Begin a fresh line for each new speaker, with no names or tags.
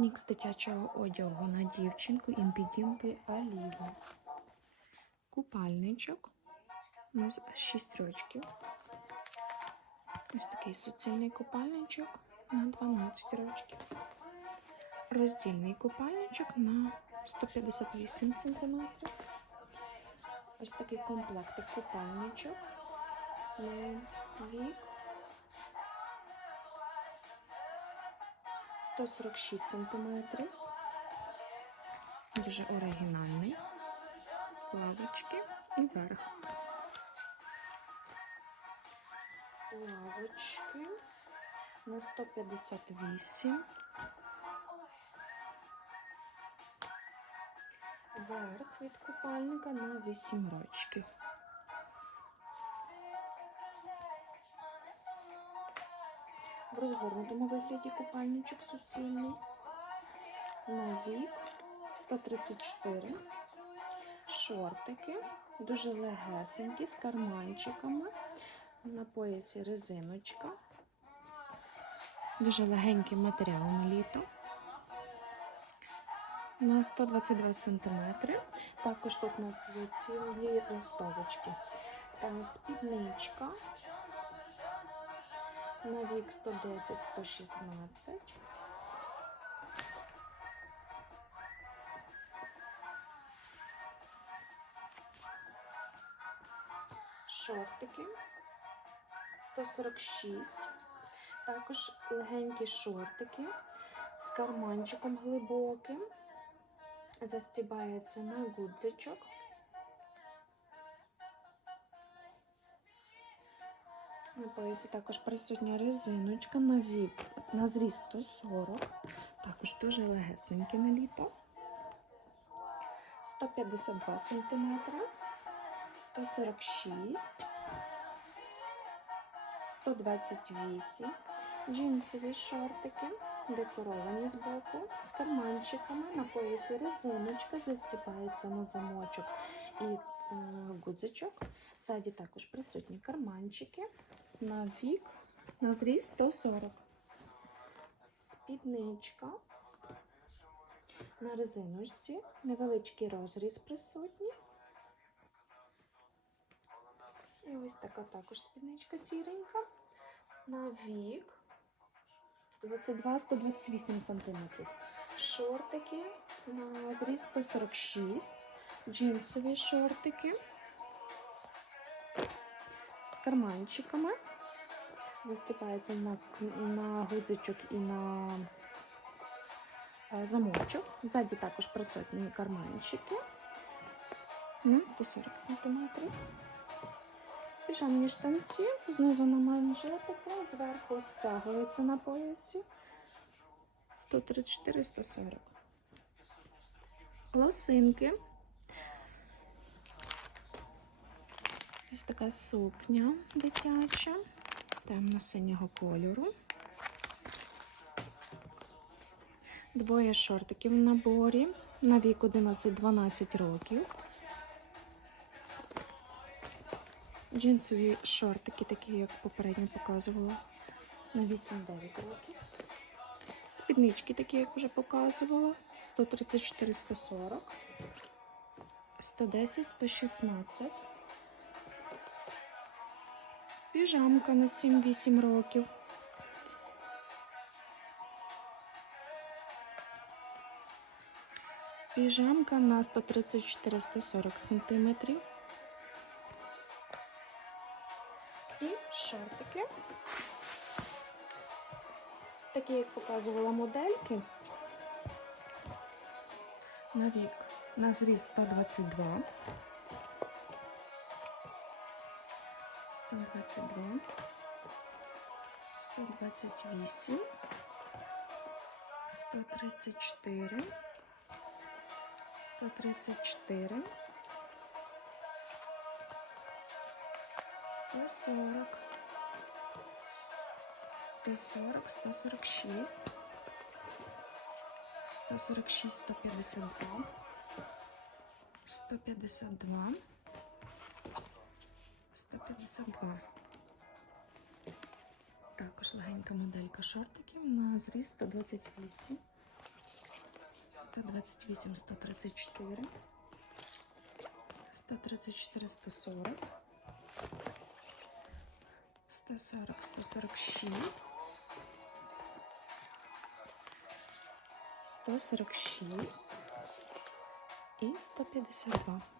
Мікс дитячого одягу на дівчинку імпі-дімпі Аліва. Купальничок. У нас 6 рочків. Ось такий суцільний купальничок на 12 рочків. Роздільний купальничок на 158 см. Ось такий комплектик купальничок на вік 146 см. Дуже оригінальний. Лавочки і верх. Лавочки на 158. Верх від купальника на 8 рочків. В розгорнутому вигляді купальничок суцільний. На вік 134. Шортики. Дуже легесенькі, з карманчиками. На поясі резиночка. Дуже легенький матеріал на літо. На 122 см. Також тут у нас є цілі листовочки. Е, Спідничка на вік 110-116. Шортики 146. Також легенькі шортики з карманчиком глибоким. Застібається на гудзичок. На поясі також присутня резиночка на вік на зріст 140. Також дуже легесеньке на літо. 152 см, 146, 128. Джинсові шортики, декоровані з боку, з карманчиками. На поясі резиночка застіпається на замочок і гудзичок. Ззаді також присутні карманчики на вік, на зріст 140. Спідничка на резиночці, невеличкий розріз присутній. І ось така також спідничка сіренька. На вік 122-128 см. Шортики на зріст 146, джинсові шортики з карманчиками. Застіпається на, на гудзичок і на е, замочок. Ззаді також присутні карманчики на 140 см. Піжамні штанці, знизу на манжетику, зверху стягується на поясі 134-140. Лосинки. Ось така сукня дитяча, темно-синього кольору. Двоє шортиків в наборі на вік 11-12 років. Джинсові шортики, такі, як попередньо показувала, на 8-9 років. Спіднички, такі, як вже показувала, 134-140, 110-116. Піжамка на 7-8 років. Піжамка на 134-140 см. І шортики. Такі, як показувала модельки. На вік на зріст 122. 122, 128, 134, 134, 140, 140, 146, 146, 152, 152, 152. Також легенька моделька шортиків на зріст 128. 128, 134. 134, 140. 140, 146. 146 і 152.